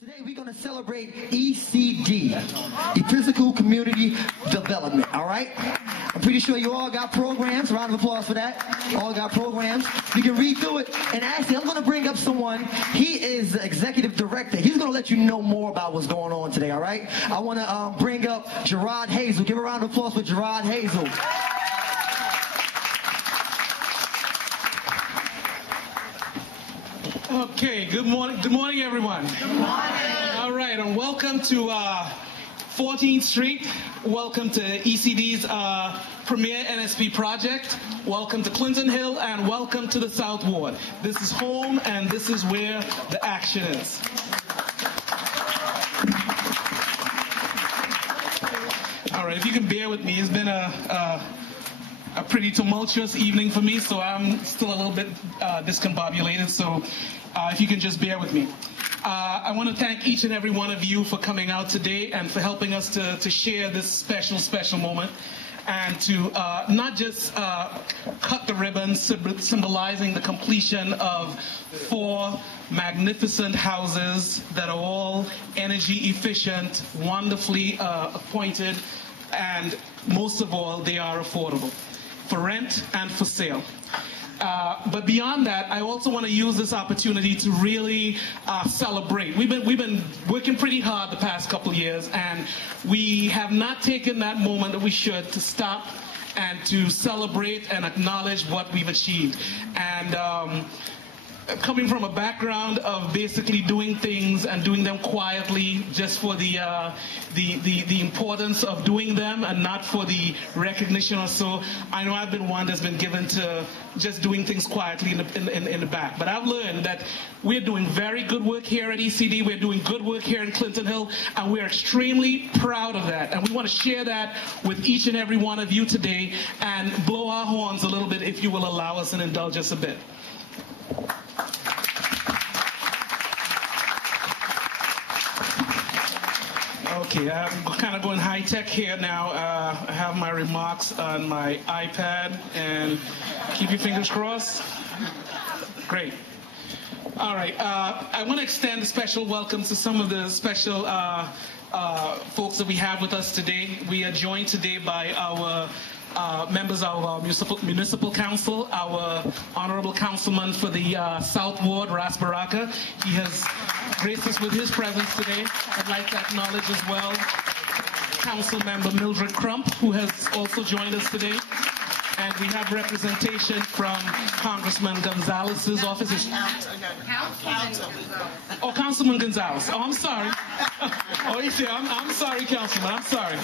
Today we're going to celebrate ECD, Episcopal Community Development, all right? I'm pretty sure you all got programs. Round of applause for that. All got programs. You can read through it. And actually, I'm going to bring up someone. He is the executive director. He's going to let you know more about what's going on today, all right? I want to bring up Gerard Haizel. Give a round of applause for Gerard Haizel. Okay, good morning everyone. Good morning. All right, and welcome to 14th Street. Welcome to ECD's premier NSP project. Welcome to Clinton Hill, and welcome to the South Ward. This is home, and this is where the action is. All right, if you can bear with me, it's been a pretty tumultuous evening for me, so I'm still a little bit discombobulated, so if you can just bear with me. I want to thank each and every one of you for coming out today and for helping us to share this special moment, and to not just cut the ribbon, symbolizing the completion of 4 magnificent houses that are all energy efficient, wonderfully appointed, and most of all, they are affordable for rent and for sale. But beyond that, I also want to use this opportunity to really celebrate. We've been working pretty hard the past couple of years, and we have not taken that moment that we should to stop and to celebrate and acknowledge what we've achieved. And coming from a background of basically doing things and doing them quietly just for the importance of doing them and not for the recognition or so, I know I've been one that's been given to just doing things quietly in the back. But I've learned that we're doing very good work here at ECD. We're doing good work here in Clinton Hill, and we're extremely proud of that. And we want to share that with each and every one of you today and blow our horns a little bit, if you will allow us and indulge us a bit. Okay, I'm kind of going high-tech here now. I have my remarks on my iPad, and keep your fingers crossed. Great. All right, I want to extend a special welcome to some of the special folks that we have with us today. We are joined today by our members of our municipal council, our honorable councilman for the South Ward, Rouse Baraka. He has graced us with his presence today. I'd like to acknowledge as well Council member Mildred Crump, who has also joined us today. And we have representation from Congressman Gonzalez's office. Oh, Councilman Gonzalez. Oh, I'm sorry. Oh, you see, I'm sorry, Councilman. I'm sorry.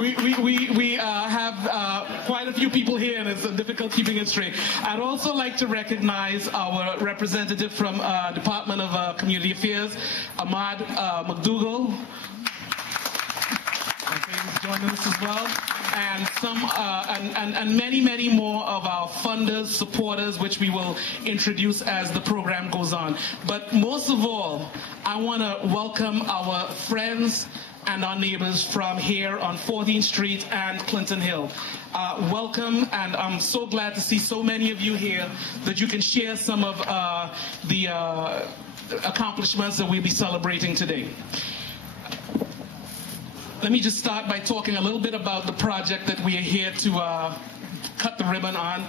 We have quite a few people here, and it's difficult keeping it straight. I'd also like to recognize our representative from Department of Community Affairs, Ahmad McDougall. He's joining us as well. And and many more of our funders, supporters, which we will introduce as the program goes on. But most of all, I want to welcome our friends and our neighbors from here on 14th Street and Clinton Hill. Welcome, and I'm so glad to see so many of you here that you can share some of the accomplishments that we'll be celebrating today. Let me just start by talking a little bit about the project that we are here to cut the ribbon on.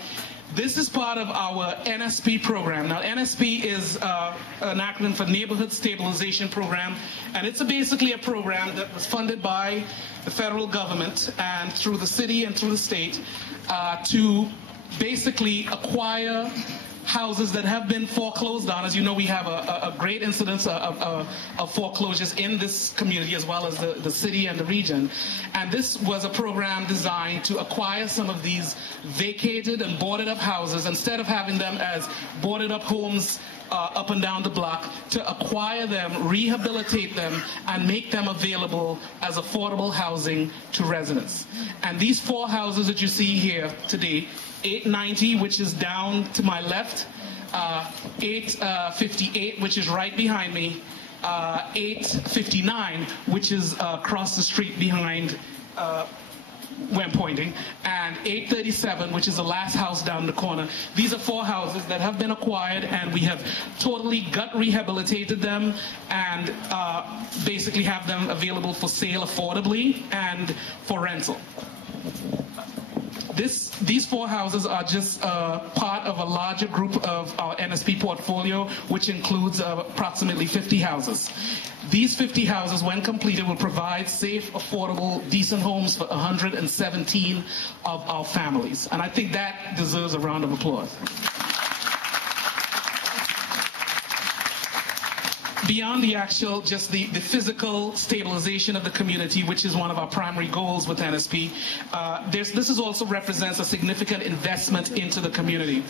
This is part of our NSP program. Now, NSP is an acronym for Neighborhood Stabilization Program, and it's basically a program that was funded by the federal government and through the city and through the state to basically acquire houses that have been foreclosed on. As you know, we have a great incidence of foreclosures in this community as well as the city and the region. And this was a program designed to acquire some of these vacated and boarded up houses, instead of having them as boarded up homes up and down the block, to acquire them, rehabilitate them, and make them available as affordable housing to residents. And these 4 houses that you see here today, 890, which is down to my left, 858, which is right behind me, 859, which is across the street behind where I'm pointing, and 837, which is the last house down the corner. These are 4 houses that have been acquired, and we have totally gut rehabilitated them and basically have them available for sale affordably and for rental. These 4 houses are just part of a larger group of our NSP portfolio, which includes approximately 50 houses. These 50 houses, when completed, will provide safe, affordable, decent homes for 117 of our families. And I think that deserves a round of applause. Beyond the actual, just the physical stabilization of the community, which is one of our primary goals with NSP, this also represents a significant investment into the community.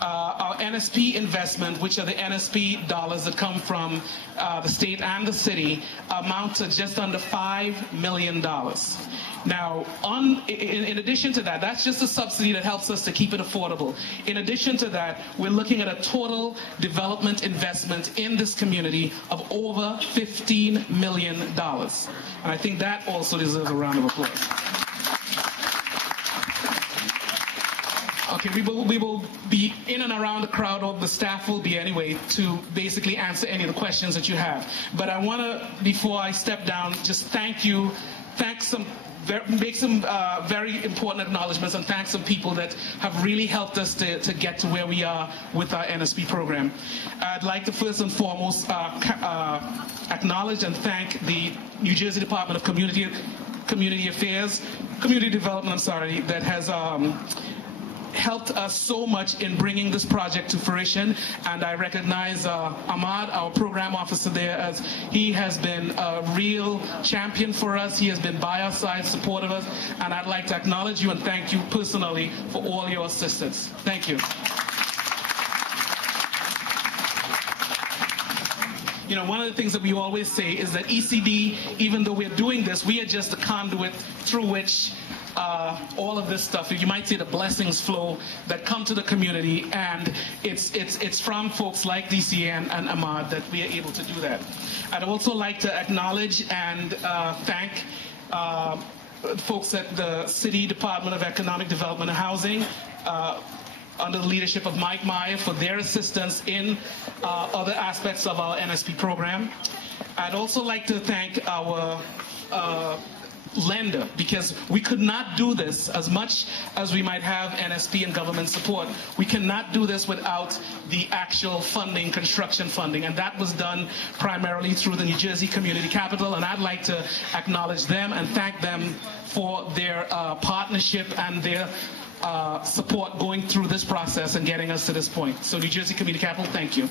Our NSP investment, which are the NSP dollars that come from the state and the city, amount to just under $5 million. Now, in addition to that, that's just a subsidy that helps us to keep it affordable. In addition to that, we're looking at a total development investment in this community of over $15 million. And I think that also deserves a round of applause. Okay, we will be in and around the crowd, or the staff will be anyway, to basically answer any of the questions that you have. But I want to, before I step down, just make some very important acknowledgments and thank some people that have really helped us to get to where we are with our NSP program. I'd like to first and foremost acknowledge and thank the New Jersey Department of Community Development, that has helped us so much in bringing this project to fruition, and I recognize Ahmad, our program officer there, as he has been a real champion for us. He has been by our side, supportive of us, and I'd like to acknowledge you and thank you personally for all your assistance. Thank you. You know, one of the things that we always say is that ECD, even though we're doing this, we are just the conduit through which all of this stuff, you might say, the blessings flow that come to the community, and it's from folks like DCA and Ahmad that we are able to do that. I'd also like to acknowledge and thank folks at the City Department of Economic Development and Housing, under the leadership of Mike Meyer, for their assistance in other aspects of our NSP program. I'd also like to thank our lender, because we could not do this, as much as we might have NSP and government support. We cannot do this without the actual funding, construction funding, and that was done primarily through the New Jersey Community Capital, and I'd like to acknowledge them and thank them for their partnership and their support going through this process and getting us to this point. So New Jersey Community Capital, thank you.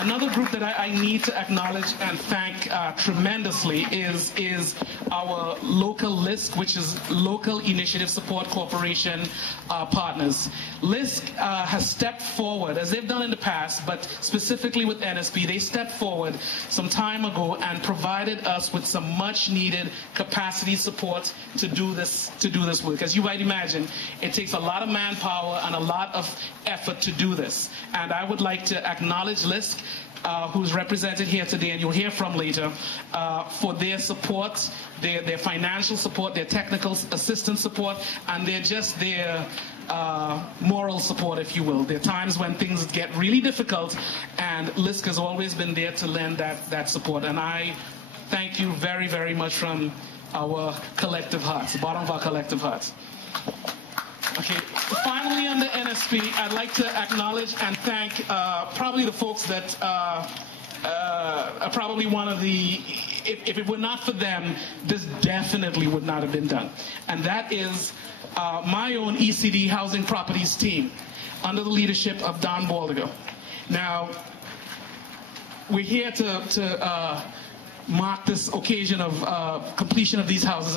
Another group that I need to acknowledge and thank tremendously is our local LISC, which is Local Initiative Support Corporation partners. LISC has stepped forward, as they've done in the past, but specifically with NSP, they stepped forward some time ago and provided us with some much needed capacity support to do this work. As you might imagine, it takes a lot of manpower and a lot of effort to do this. And I would like to acknowledge LISC, who's represented here today, and you'll hear from later, for their support, their financial support, their technical assistance support, and their moral support, if you will. There are times when things get really difficult, and LISC has always been there to lend that support. And I thank you very, very much from our collective hearts, the bottom of our collective hearts. Okay, finally on the NSP, I'd like to acknowledge and thank probably the folks that are probably one of the, if it were not for them, this definitely would not have been done. And that is my own ECD Housing Properties team, under the leadership of Don Baldigo. Now, we're here to mark this occasion of completion of these houses,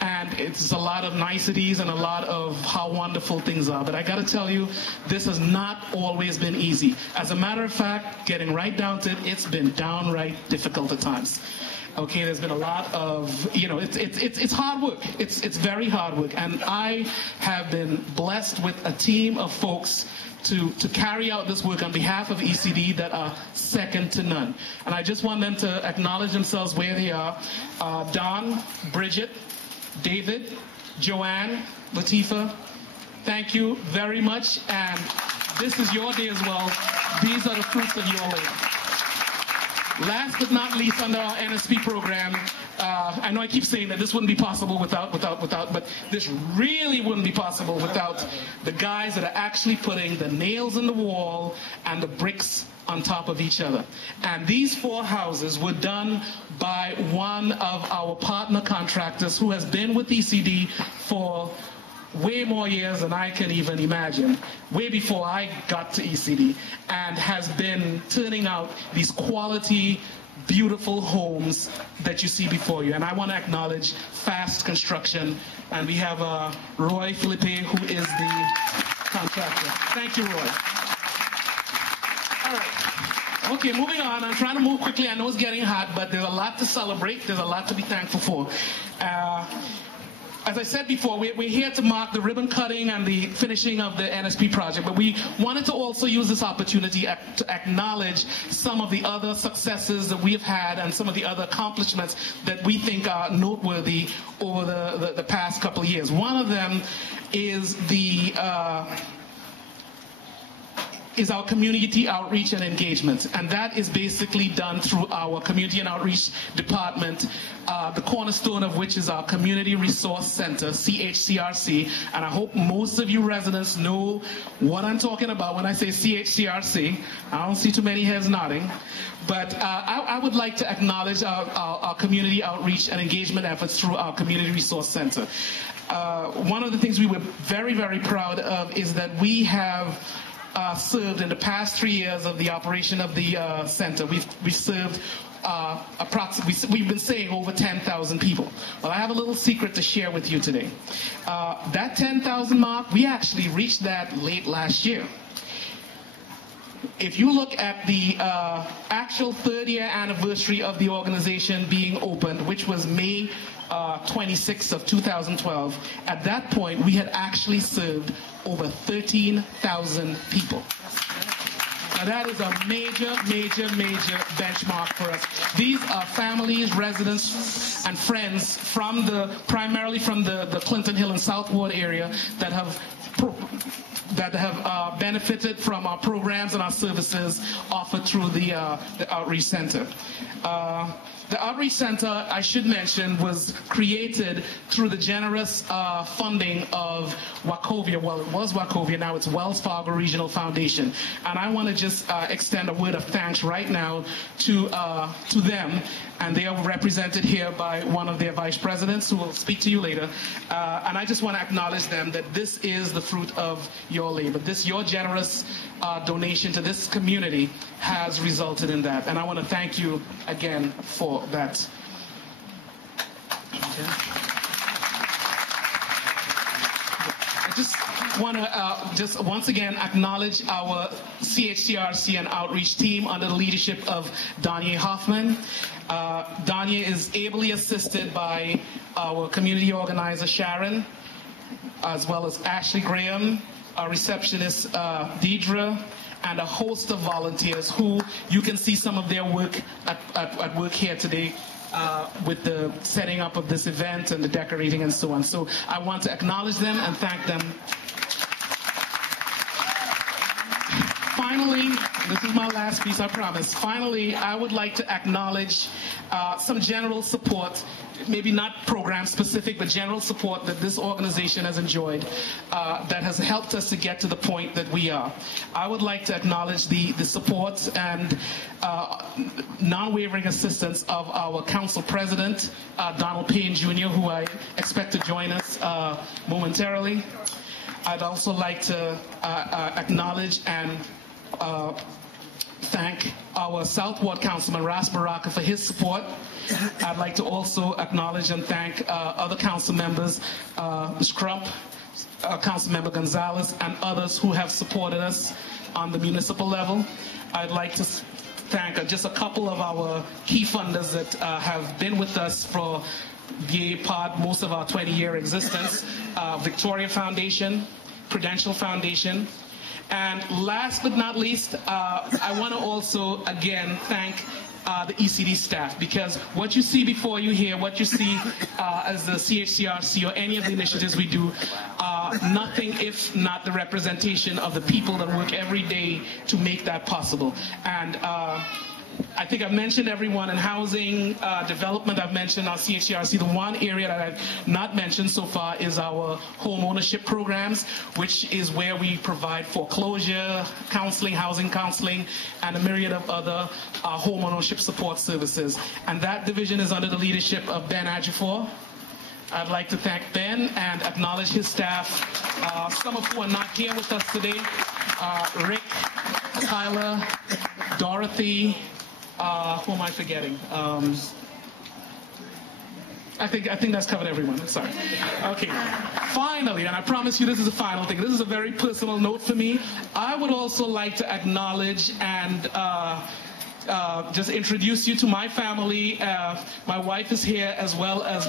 and it's a lot of niceties and a lot of how wonderful things are. But I got to tell you, this has not always been easy. As a matter of fact, getting right down to it, it's been downright difficult at times. Okay, there's been a lot of, it's hard work. It's very hard work. And I have been blessed with a team of folks to carry out this work on behalf of ECD that are second to none. And I just want them to acknowledge themselves where they are. Don, Bridget, David, Joanne, Latifah, thank you very much. And this is your day as well. These are the fruits of your labor. Last but not least, under our NSP program, I know I keep saying that this wouldn't be possible without, but this really wouldn't be possible without the guys that are actually putting the nails in the wall and the bricks on top of each other. And these 4 houses were done by one of our partner contractors who has been with ECD for way more years than I can even imagine, way before I got to ECD, and has been turning out these quality, beautiful homes that you see before you. And I want to acknowledge Fast Construction, and we have Roy Felipe, who is the contractor. Thank you, Roy. All right. Okay, moving on. I'm trying to move quickly. I know it's getting hot, but there's a lot to celebrate. There's a lot to be thankful for. As I said before, we're here to mark the ribbon cutting and the finishing of the NSP project, but we wanted to also use this opportunity to acknowledge some of the other successes that we have had and some of the other accomplishments that we think are noteworthy over the past couple of years. One of them is our community outreach and engagement, and that is basically done through our community and outreach department, the cornerstone of which is our Community Resource Center, CHCRC, and I hope most of you residents know what I'm talking about when I say CHCRC. I don't see too many heads nodding, but I would like to acknowledge our community outreach and engagement efforts through our Community Resource Center. One of the things we were very, very proud of is that we have served in the past 3 years of the operation of the center. We've served approximately, we've been saying over 10,000 people. Well, I have a little secret to share with you today. That 10,000 mark, we actually reached that late last year. If you look at the actual 3rd-year anniversary of the organization being opened, which was May 26th of 2012, at that point we had actually served over 13,000 people. Now that is a major benchmark for us. These are families, residents, and friends primarily from the Clinton Hill and South Ward area that have benefited from our programs and our services offered through the Outreach Center. The Outreach Center, I should mention, was created through the generous funding of Wachovia. Well, it was Wachovia, now it's Wells Fargo Regional Foundation. And I want to just extend a word of thanks right now to them. And they are represented here by one of their vice presidents who will speak to you later. And I just want to acknowledge them that this is the fruit of your labor. Your generous donation to this community has resulted in that. And I want to thank you again for that. Okay. I just want to once again acknowledge our CHCRC and outreach team under the leadership of Danya Hoffman. Danya is ably assisted by our community organizer Sharon, as well as Ashley Graham, our receptionist Deidre, and a host of volunteers who you can see some of their work at work here today with the setting up of this event and the decorating and so on. So I want to acknowledge them and thank them. Finally, this is my last piece, I promise. Finally, I would like to acknowledge some general support, maybe not program specific, but general support that this organization has enjoyed that has helped us to get to the point that we are. I would like to acknowledge the support and non-wavering assistance of our council president, Donald Payne Jr., who I expect to join us momentarily. I'd also like to acknowledge and thank our South Ward Councilman, Baraka, for his support. I'd like to also acknowledge and thank other council members, Ms. Crump, Councilmember Gonzalez, and others who have supported us on the municipal level. I'd like to thank just a couple of our key funders that have been with us for most of our 20-year existence. Victoria Foundation, Prudential Foundation, and last but not least, I want to also again thank the ECD staff, because what you see before you here, what you see as the CHCRC or any of the initiatives we do, nothing if not the representation of the people that work every day to make that possible. And I think I've mentioned everyone in housing, development. I've mentioned our CHCRC. The one area that I've not mentioned so far is our home ownership programs, which is where we provide foreclosure counseling, housing counseling, and a myriad of other home ownership support services. And that division is under the leadership of Ben Adjufor. I'd like to thank Ben and acknowledge his staff, some of who are not here with us today. Rick, Tyler, Dorothy, who am I forgetting? I think that's covered everyone. I'm sorry. Okay. Finally, and I promise you this is the final thing. This is a very personal note for me. I would also like to acknowledge and just introduce you to my family. My wife is here, as well as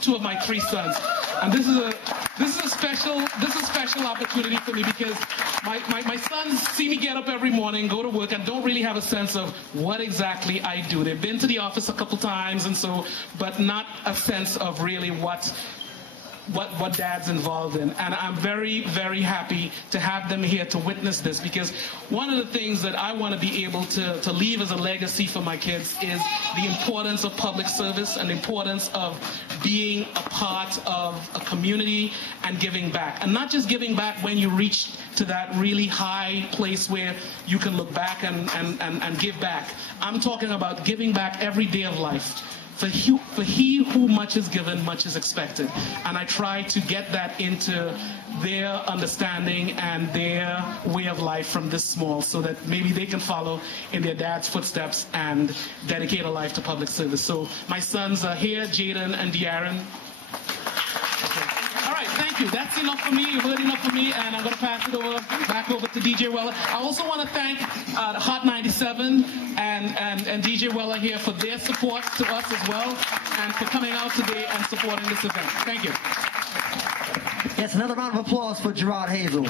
two of my 3 sons. And this is a special opportunity for me, because my sons see me get up every morning, go to work, and don't really have a sense of what exactly I do. They've been to the office a couple times, but not a sense of really what Dad's involved in. And I'm very, very happy to have them here to witness this, because one of the things that I want to be able to leave as a legacy for my kids is the importance of public service and the importance of being a part of a community and giving back. And not just giving back when you reach to that really high place where you can look back and give back. I'm talking about giving back every day of life. For he who much is given, much is expected. And I try to get that into their understanding and their way of life from this small, so that maybe they can follow in their dad's footsteps and dedicate a life to public service. So my sons are here, Jaden and De'Aaron. All right, thank you. That's enough for me. You've heard enough for me, and I'm going to pass it back over to DJ Wallah. I also want to thank Hot 97 and DJ Wallah here for their support to us as well, and for coming out today and supporting this event. Thank you. Yes, another round of applause for Gerard Haizel.